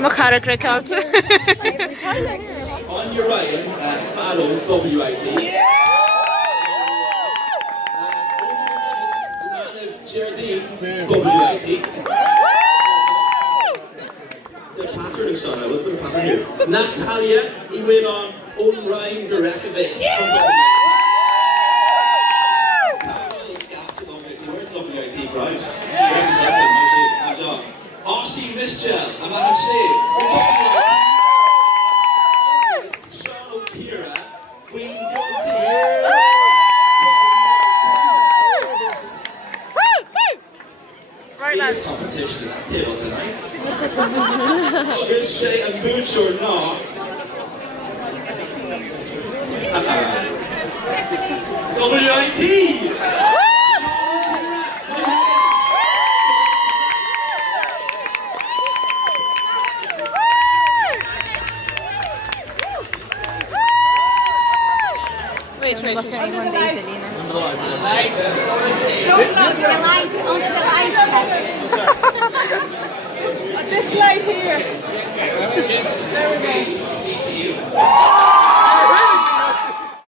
Machara Cricket. On your right, Fallon, WIT. Geraldine, WIT. The pattern son, I was going to pattern here. Natalia, he went on Ryan Garekovic from WIT. Where's WIT, right? Representing my job. Oshie Mischel, I'm at Shea. Sean O'Pira, Queen Guilty. Biggest competition at that table tonight. Agus Shea and Boots or not. WIT! Wait. Was er iemand deze dingen? Under the lights. Onder de light. This light here. There we go.